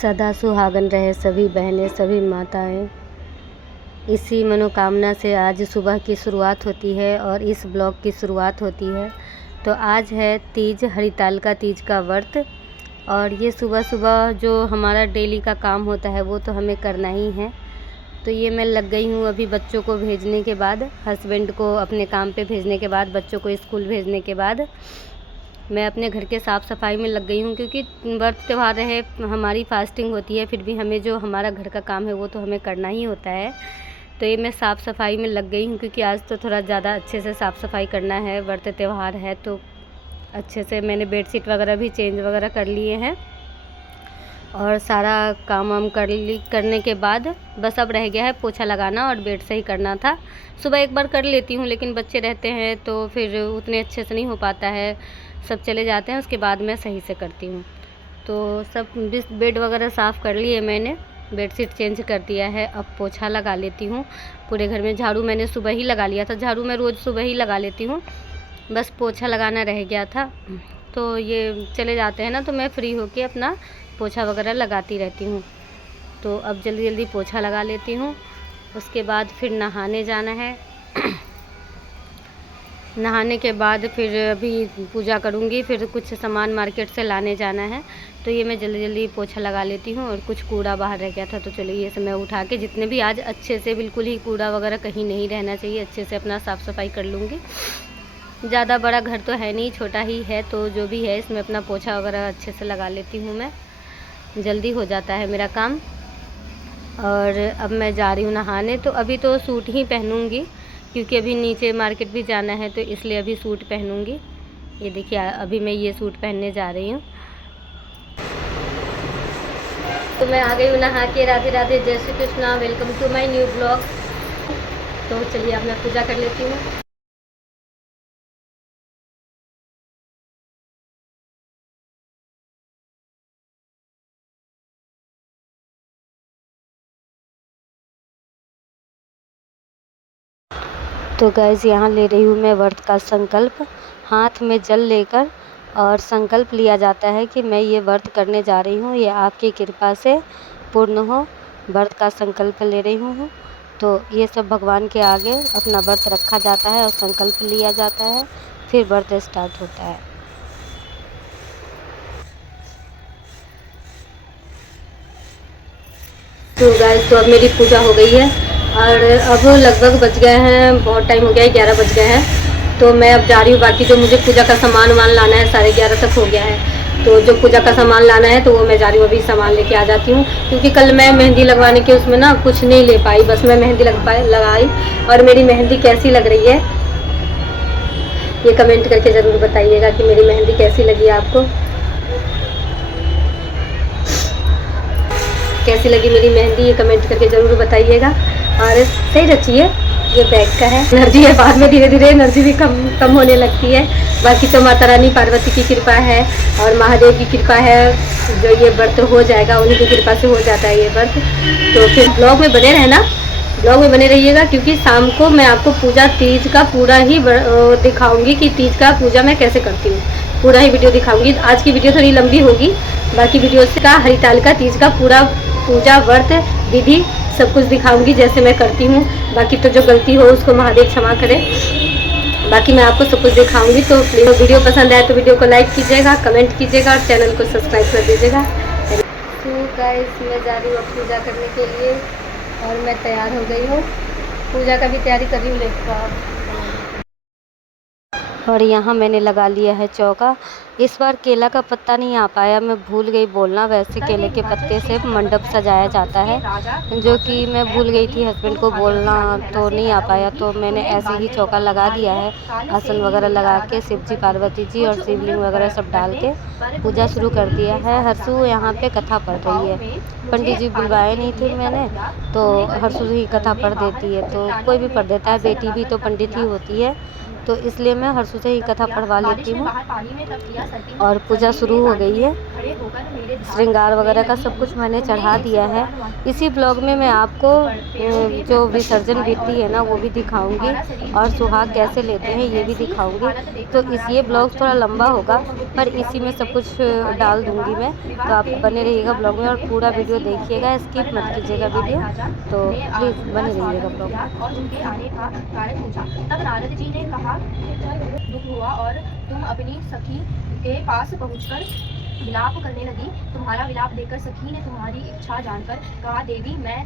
सदा सुहागन रहे सभी बहनें सभी माताएं। इसी मनोकामना से आज सुबह की शुरुआत होती है और इस ब्लॉग की शुरुआत होती है। तो आज है तीज, हरितालिका तीज का व्रत। और ये सुबह सुबह जो हमारा डेली का काम होता है वो तो हमें करना ही है। तो ये मैं लग गई हूँ अभी बच्चों को भेजने के बाद, हस्बैंड को अपने काम पे भेजने के बाद, बच्चों को स्कूल भेजने के बाद मैं अपने घर के साफ़ सफाई में लग गई हूँ। क्योंकि व्रत त्यौहार है, हमारी फास्टिंग होती है, फिर भी हमें जो हमारा घर का काम है वो तो हमें करना ही होता है। तो ये मैं साफ़ सफाई में लग गई हूँ क्योंकि आज तो थोड़ा ज़्यादा अच्छे से साफ़ सफाई करना है, व्रत त्यौहार है। तो अच्छे से मैंने बेडशीट वगैरह भी चेंज वगैरह कर लिए हैं और सारा काम वाम करने के बाद बस अब रह गया है पोछा लगाना और बेड सही करना था। सुबह एक बार कर लेती हूँ, लेकिन बच्चे रहते हैं तो फिर उतने अच्छे से नहीं हो पाता है, सब चले जाते हैं, उसके बाद मैं सही से करती हूँ। तो सब बेड वगैरह साफ़ कर लिए मैंने, बेडशीट चेंज कर दिया है। अब पोछा लगा लेती हूँ पूरे घर में। झाड़ू मैंने सुबह ही लगा लिया था, झाड़ू मैं रोज़ सुबह ही लगा लेती हूँ, बस पोछा लगाना रह गया था। तो ये चले जाते हैं ना, तो मैं फ्री होके अपना पोछा वगैरह लगाती रहती हूँ। तो अब जल्दी जल्दी पोछा लगा लेती हूँ। उसके बाद फिर नहाने जाना है। नहाने के बाद फिर अभी पूजा करूँगी, फिर कुछ सामान मार्केट से लाने जाना है। तो ये मैं जल्दी जल्दी पोछा लगा लेती हूँ। और कुछ कूड़ा बाहर रह गया था तो चलिए ये सब मैं उठा के, जितने भी आज अच्छे से बिल्कुल ही कूड़ा वगैरह कहीं नहीं रहना चाहिए, अच्छे से अपना साफ़ सफाई कर लूँगी। ज़्यादा बड़ा घर तो है नहीं, छोटा ही है, तो जो भी है इसमें अपना पोछा वगैरह अच्छे से लगा लेती हूँ मैं, जल्दी हो जाता है मेरा काम। और अब मैं जा रही हूँ नहाने। तो अभी तो सूट ही पहनूँगी क्योंकि अभी नीचे मार्केट भी जाना है, तो इसलिए अभी सूट पहनूँगी। ये देखिए अभी मैं ये सूट पहनने जा रही हूँ। तो मैं आ गई हूँ नहा के। Radhe Radhe, Jai Shri Krishna, welcome to my new blog. तो चलिए अब मैं पूजा कर लेती हूँ। तो गाइज़ यहाँ ले रही हूँ मैं व्रत का संकल्प, हाथ में जल लेकर, और संकल्प लिया जाता है कि मैं ये व्रत करने जा रही हूँ, ये आपकी कृपा से पूर्ण हो, व्रत का संकल्प ले रही हूँ। तो ये सब भगवान के आगे अपना व्रत रखा जाता है और संकल्प लिया जाता है, फिर व्रत स्टार्ट होता है। तो गाइस तो अब मेरी पूजा हो गई है और अब लगभग बज गए हैं, बहुत टाइम हो गया है, 11 बज गए हैं। तो मैं अब जा रही हूँ, बाकी जो मुझे पूजा का सामान वामान लाना है 11:30 तक हो गया है। तो जो पूजा का सामान लाना है तो वो मैं जा रही हूँ, अभी सामान लेके आ जाती हूँ। क्योंकि कल मैं मेहंदी लगवाने के उसमें ना कुछ नहीं ले पाई, बस मैं मेहंदी लगाई। और मेरी मेहंदी कैसी लग रही है ये कमेंट करके ज़रूर बताइएगा कि मेरी मेहंदी कैसी लगी आपको, कैसी लगी मेरी मेहंदी, ये कमेंट करके ज़रूर बताइएगा। और सही रचिए, ये बैग का है। एनर्जी है, बाद में धीरे धीरे एनर्जी भी कम होने लगती है। बाकी तो माता रानी पार्वती की कृपा है और महादेव की कृपा है, जो ये व्रत हो जाएगा उन्हीं की कृपा से हो जाता है ये व्रत। तो फिर ब्लॉग में बने रहना, ब्लॉग में बने रहिएगा, क्योंकि शाम को मैं आपको पूजा तीज का पूरा ही दिखाऊंगी कि तीज का पूजा मैं कैसे करती हूँ, पूरा ही वीडियो दिखाऊंगी। आज की वीडियो थोड़ी लंबी होगी, बाकी वीडियो का हरितालिका तीज का पूरा पूजा व्रत विधि सब कुछ दिखाऊंगी जैसे मैं करती हूँ। बाकी तो जो गलती हो उसको महादेव क्षमा करे, बाकी मैं आपको सब कुछ दिखाऊंगी। तो प्लीज़ वीडियो पसंद आए तो वीडियो को लाइक कीजिएगा, कमेंट कीजिएगा और चैनल को सब्सक्राइब कर दीजिएगा। तो गाइस मैं जा रही हूँ अब पूजा करने के लिए और मैं तैयार हो गई हूँ, पूजा का भी तैयारी कर रही हूँ। लेकर और यहाँ मैंने लगा लिया है चौका। इस बार केला का पत्ता नहीं आ पाया, मैं भूल गई बोलना। वैसे केले के पत्ते से मंडप सजाया जाता है, जो कि मैं भूल गई थी हस्बैंड को बोलना, तो नहीं आ पाया। तो मैंने ऐसे ही चौका लगा दिया है, आसन वगैरह लगा के शिव जी, पार्वती जी और शिवलिंग वगैरह सब डाल के पूजा शुरू कर दिया है। हर्षु यहाँ पे कथा पढ़ रही है, पंडित जी बुलवाए नहीं थे मैंने, तो हर्षु ही कथा पढ़ देती है। तो कोई भी पढ़ देता है, बेटी भी तो पंडित ही होती है, तो इसलिए मैं हर्षु से ही कथा पढ़वा लेती हूँ। और पूजा शुरू हो गई है। श्रृंगार वगैरह का सब कुछ मैंने चढ़ा दिया है। इसी ब्लॉग में मैं आपको जो विसर्जन विधि है ना वो भी दिखाऊंगी और सुहाग कैसे लेते हैं ये भी दिखाऊंगी। तो ये ब्लॉग थोड़ा लंबा होगा पर इसी में सब कुछ डाल दूंगी मैं, तो आप बने रहिएगा ब्लॉग में और पूरा वीडियो देखिएगा, स्किप मत कीजिएगा वीडियो। तो प्लीज़ बने रहिएगा ब्लॉग में। और उनके आने का कारण पूछा। तब नारद जी ने कहा, दुख हुआ और तुम अपनी सखी के पास पहुंचकर विलाप करने लगी। तुम्हारा विलाप देखकर सखी ने तुम्हारी इच्छा जानकर कहा, देवी मैं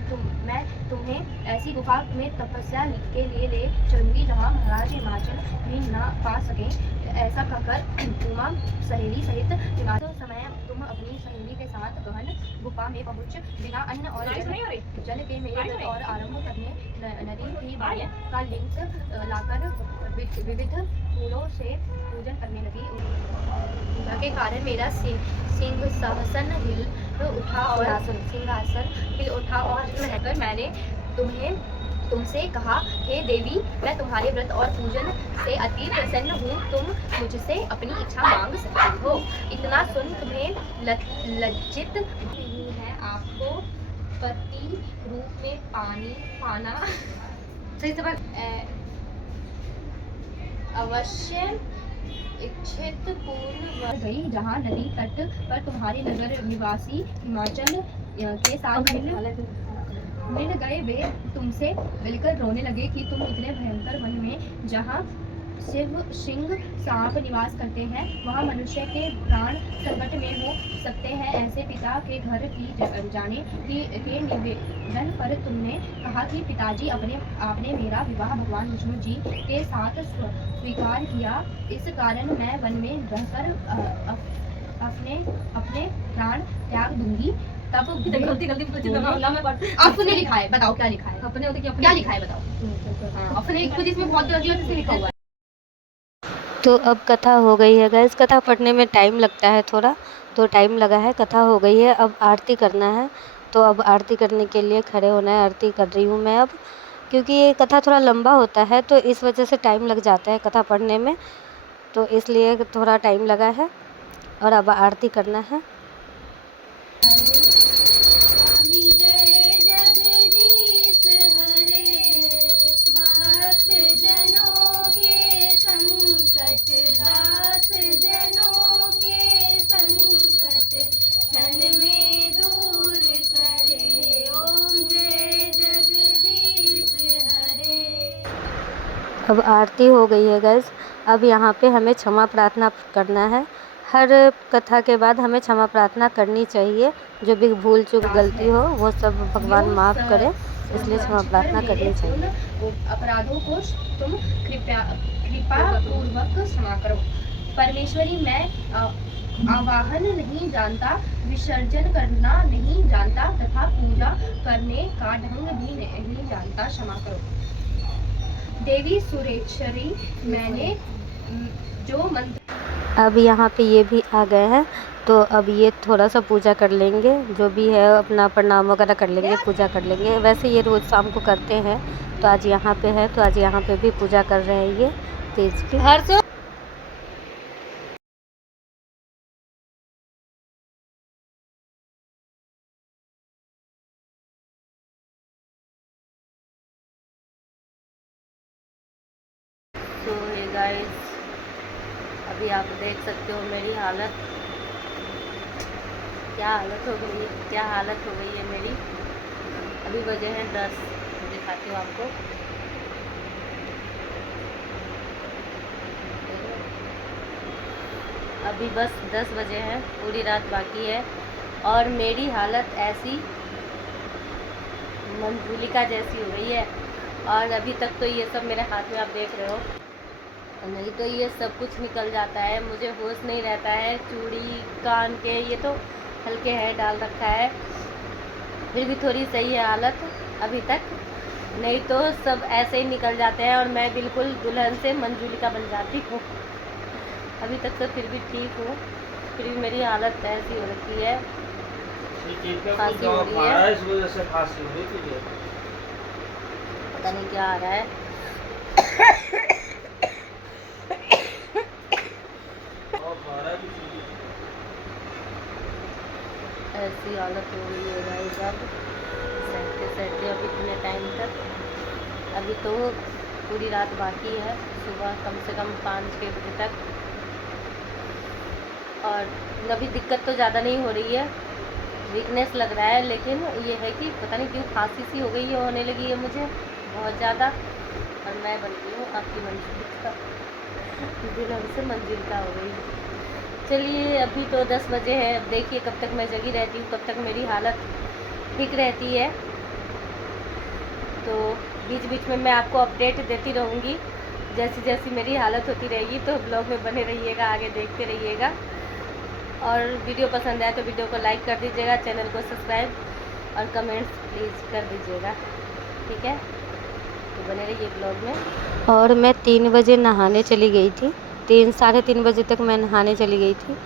तुम्हें ऐसी गुफा में तपस्या के लिए ले चलूंगी जहाँ महाराज हिमाचल भी न पा सकें। ऐसा कहकर उमा सहेली सहित निवास समय तुम अपनी सहेली के साथ गहन गुफा में पहुंच बिना अन्न और जल के मेरे व्रत और आरंभ करने नदी की बाल का लिंक लाकर विविध फूलों से पूजन करने लगी। पूजा के कारण मेरा सिंहासन हिल उठा और रहकर मैंने तुमसे कहा, हे देवी, मैं तुम्हारे व्रत और पूजन से अति प्रसन्न हूँ। तुम मुझसे अपनी इच्छा मांग सकती हो। इतना सुन तुम्हें लज्जित नहीं है आपको पति रूप में पाना अवश्य इच्छित पूर्ण गई, जहाँ नदी तट पर तुम्हारे नगर निवासी हिमाचल के साथ मिल गए। वे तुमसे मिलकर रोने लगे कि तुम इतने भयंकर वन में जहाँ सिंह सांप निवास करते हैं वहाँ मनुष्य के प्राण संकट में हो सकते हैं। ऐसे पिता के घर की जाने के निवेदन पर तुमने कहा कि पिताजी आपने मेरा विवाह भगवान विष्णु जी के साथ स्वीकार किया। इस कारण मैं वन में रहकर अपने प्राण त्याग दूंगी। तब आपने लिखा है, बताओ क्या लिखा है? क्या लिखा है बताओ। अपने खुद इसमें बहुत गलतियों से लिखा हुआ है। तो अब कथा हो गई है गाइस। कथा पढ़ने में टाइम लगता है थोड़ा, तो टाइम लगा है। कथा हो गई है, अब आरती करना है। तो अब आरती करने के लिए खड़े होना है। आरती कर रही हूँ मैं अब, क्योंकि ये कथा थोड़ा लंबा होता है तो इस वजह से टाइम लग जाता है कथा पढ़ने में, तो इसलिए थोड़ा टाइम लगा है और अब आरती करना है। अब आरती हो गई है गैस। अब यहाँ पे हमें क्षमा प्रार्थना करना है। हर कथा के बाद हमें क्षमा प्रार्थना करनी चाहिए। जो भी भूल चूक गलती हो वो सब भगवान माफ़ करे, इसलिए क्षमा प्रार्थना करनी चाहिए। अपराधों को तुम कृपा पूर्वक क्षमा करो। परमेश्वरी, मैं आवाहन नहीं जानता, विसर्जन करना नहीं जानता तथा पूजा करने का ढंग भी नहीं जानता, क्षमा करो। देवी सुरेश्वरी, मैंने जो मंत्र। अब यहाँ पे ये भी आ गए हैं, तो अब ये थोड़ा सा पूजा कर लेंगे, जो भी है अपना प्रणाम वगैरह कर लेंगे, पूजा कर लेंगे। वैसे ये रोज़ शाम को करते हैं, तो आज यहाँ पे है, तो आज यहाँ पे भी पूजा कर रहे हैं ये तेज की। तो हे गाइस, अभी आप देख सकते हो मेरी हालत, क्या हालत हो गई है, क्या हालत हो गई है मेरी। अभी बजे हैं 10, दिखाती हूँ आपको। अभी बस 10 बजे हैं, पूरी रात बाकी है और मेरी हालत ऐसी मंजूलिका जैसी हो गई है। और अभी तक तो ये सब मेरे हाथ में आप देख रहे हो, नहीं तो ये सब कुछ निकल जाता है, मुझे होश नहीं रहता है। चूड़ी कान के ये तो हल्के हैं, डाल रखा है, फिर भी थोड़ी सही है हालत अभी तक, नहीं तो सब ऐसे ही निकल जाते हैं और मैं बिल्कुल दुल्हन से मंजूलिका बन जाती हूँ। अभी तक तो फिर भी ठीक हूँ, फिर भी मेरी हालत ऐसी हो रखी है, खांसी हो रही है, पता नहीं क्या आ रहा है। ऐसी हालत हो गई है गाइस। अब सहते सहते अब इतने टाइम तक, अभी तो पूरी रात बाकी है, सुबह कम से कम 5-6 बजे तक। और अभी दिक्कत तो ज़्यादा नहीं हो रही है, वीकनेस लग रहा है, लेकिन ये है कि पता नहीं क्यों खांसी सी हो गई है, होने लगी है मुझे बहुत ज़्यादा। और मैं बन गई हूँ आपकी मंजिल का, दुल्हन से मंजिल का हो गई। चलिए अभी तो 10 बजे है, अब देखिए कब तक मैं जगी रहती हूँ, कब तक मेरी हालत ठीक रहती है। तो बीच बीच में मैं आपको अपडेट देती रहूँगी, जैसी जैसी मेरी हालत होती रहेगी। तो ब्लॉग में बने रहिएगा, आगे देखते रहिएगा। और वीडियो पसंद आए तो वीडियो को लाइक कर दीजिएगा, चैनल को सब्सक्राइब और कमेंट्स प्लीज़ कर दीजिएगा, ठीक है। तो बने रहिए ब्लॉग में। और मैं 3 बजे नहाने चली गई थी, 3-3:30 बजे तक मैं नहाने चली गई थी।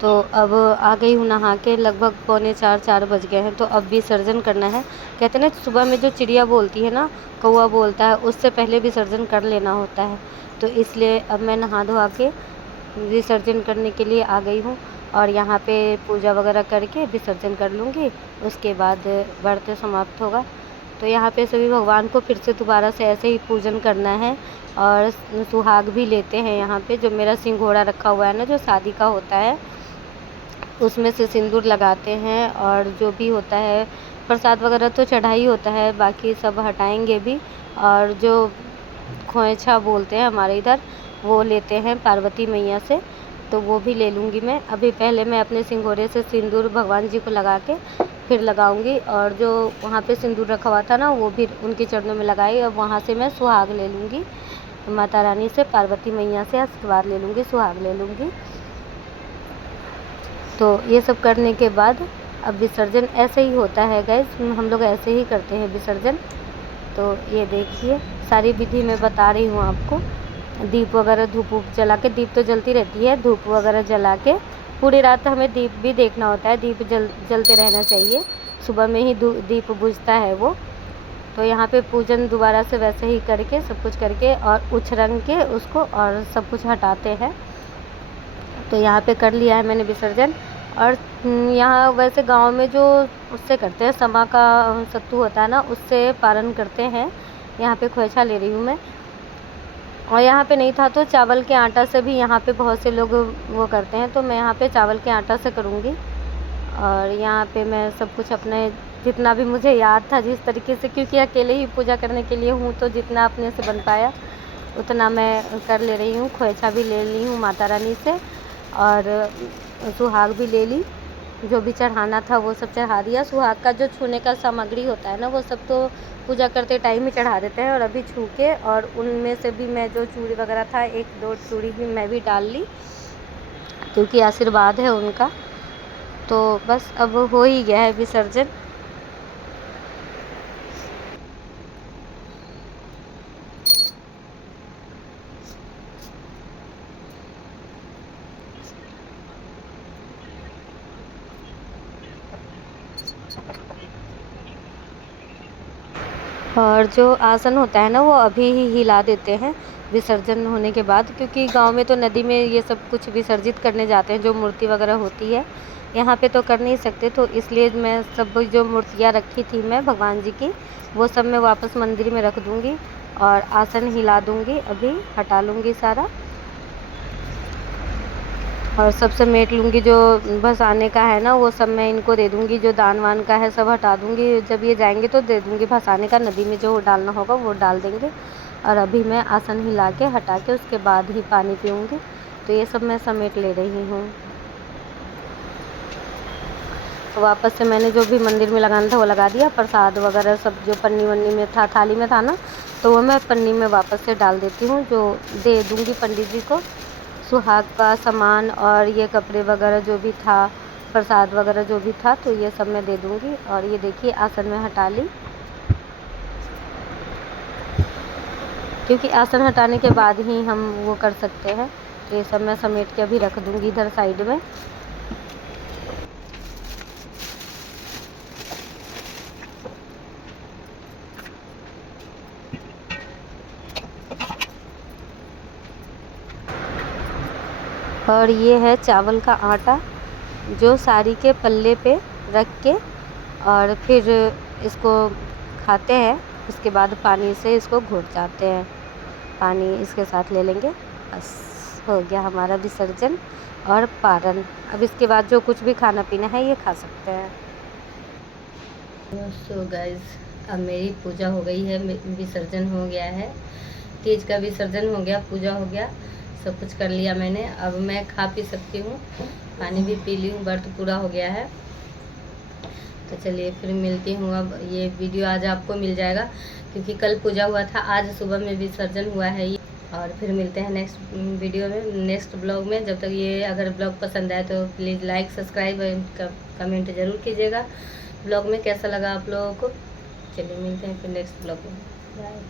तो अब आ गई हूँ नहा के, लगभग 3:45-4 बज गए हैं। तो अब विसर्जन करना है। कहते हैं ना सुबह में जो चिड़िया बोलती है ना, कौवा बोलता है, उससे पहले विसर्जन कर लेना होता है। तो इसलिए अब मैं नहा धोआ के विसर्जन करने के लिए आ गई हूँ। और यहाँ पे पूजा वगैरह करके विसर्जन कर लूँगी, उसके बाद व्रत समाप्त होगा। तो यहाँ पे सभी भगवान को फिर से दोबारा से ऐसे ही पूजन करना है। और सुहाग भी लेते हैं यहाँ पे, जो मेरा सिंघोड़ा रखा हुआ है ना, जो शादी का होता है, उसमें से सिंदूर लगाते हैं। और जो भी होता है प्रसाद वगैरह तो चढ़ा ही होता है, बाकी सब हटाएंगे भी। और जो खोएछा बोलते हैं हमारे इधर, वो लेते हैं पार्वती मैया से, तो वो भी ले लूँगी मैं। अभी पहले मैं अपने सिंघोड़े से सिंदूर भगवान जी को लगा के फिर लगाऊंगी। और जो वहाँ पे सिंदूर रखा हुआ था ना, वो भी उनके चरणों में लगाई। अब वहाँ से मैं सुहाग ले लूँगी, माता रानी से, पार्वती मैया से आशीर्वाद ले लूँगी, सुहाग ले लूँगी। तो ये सब करने के बाद अब विसर्जन ऐसे ही होता है गाइस, हम लोग ऐसे ही करते हैं विसर्जन। तो ये देखिए सारी विधि मैं बता रही हूँ आपको। दीप वगैरह धूप वूप जला के, दीप तो जलती रहती है, धूप वगैरह जला के पूरी रात हमें दीप भी देखना होता है, दीप जलते रहना चाहिए, सुबह में ही दीप बुझता है वो। तो यहाँ पे पूजन दोबारा से वैसे ही करके, सब कुछ करके और उछरंग के उसको और सब कुछ हटाते हैं। तो यहाँ पे कर लिया है मैंने विसर्जन। और यहाँ वैसे गांव में जो उससे करते हैं, समा का सत्तू होता है ना, उससे पारण करते हैं। यहाँ पे खोएछा ले रही हूँ मैं। और यहाँ पे नहीं था तो चावल के आटा से भी यहाँ पे बहुत से लोग वो करते हैं, तो मैं यहाँ पे चावल के आटा से करूँगी। और यहाँ पे मैं सब कुछ अपने जितना भी मुझे याद था जिस तरीके से, क्योंकि अकेले ही पूजा करने के लिए हूँ, तो जितना अपने से बन पाया उतना मैं कर ले रही हूँ। खोएछा भी ले ली हूँ माता रानी से, और सुहाग भी ले ली, जो भी चढ़ाना था वो सब चढ़ा दिया। सुहाग का जो छूने का सामग्री होता है ना, वो सब तो पूजा करते टाइम ही चढ़ा देते हैं। और अभी छू के, और उनमें से भी मैं जो चूड़ी वगैरह था, 1-2 चूड़ी भी मैं भी डाल ली, क्योंकि आशीर्वाद है उनका। तो बस अब हो ही गया है विसर्जन। और जो आसन होता है ना, वो अभी ही हिला देते हैं विसर्जन होने के बाद, क्योंकि गांव में तो नदी में ये सब कुछ विसर्जित करने जाते हैं, जो मूर्ति वगैरह होती है। यहाँ पे तो कर नहीं सकते, तो इसलिए मैं सब जो मूर्तियाँ रखी थी मैं भगवान जी की, वो सब मैं वापस मंदिर में रख दूँगी। और आसन हिला दूँगी, अभी हटा लूँगी सारा। और सब समेट लूँगी, जो भसाने का है ना वो सब मैं इनको दे दूँगी, जो दान वान का है सब हटा दूँगी। जब ये जाएंगे तो दे दूँगी, भसाने का नदी में जो डालना होगा वो डाल देंगे। और अभी मैं आसन हिला के हटा के उसके बाद ही पानी पीऊँगी। तो ये सब मैं समेट ले रही हूँ। तो वापस से मैंने जो भी मंदिर में लगाना था वो लगा दिया। प्रसाद वगैरह सब जो पन्नी वन्नी में था, थाली में था ना, तो वो मैं पन्नी में वापस से डाल देती हूँ, जो दे दूँगी पंडित जी को। सुहाग का सामान और ये कपड़े वगैरह जो भी था, प्रसाद वगैरह जो भी था, तो ये सब मैं दे दूँगी। और ये देखिए आसन में हटा ली, क्योंकि आसन हटाने के बाद ही हम वो कर सकते हैं। तो ये सब मैं समेट के अभी रख दूँगी इधर साइड में। और ये है चावल का आटा, जो साड़ी के पल्ले पे रख के और फिर इसको खाते हैं। उसके बाद पानी से इसको घोट जाते हैं, पानी इसके साथ ले लेंगे। बस हो गया हमारा विसर्जन और पारण। अब इसके बाद जो कुछ भी खाना पीना है ये खा सकते हैं। सो गाइस, अब मेरी पूजा हो गई है, विसर्जन हो गया है, तीज का विसर्जन हो गया, पूजा हो गया, सब कुछ कर लिया मैंने। अब मैं खा पी सकती हूँ, पानी भी पी ली हूँ, व्रत पूरा हो गया है। तो चलिए फिर मिलती हूँ। अब ये वीडियो आज आपको मिल जाएगा क्योंकि कल पूजा हुआ था, आज सुबह में विसर्जन हुआ है। और फिर मिलते हैं नेक्स्ट वीडियो में, नेक्स्ट ब्लॉग में। जब तक ये अगर ब्लॉग पसंद आए तो प्लीज़ लाइक, सब्सक्राइब और कमेंट ज़रूर कीजिएगा। ब्लॉग में कैसा लगा आप लोगों को। चलिए मिलते हैं फिर नेक्स्ट ब्लॉग में। बाय।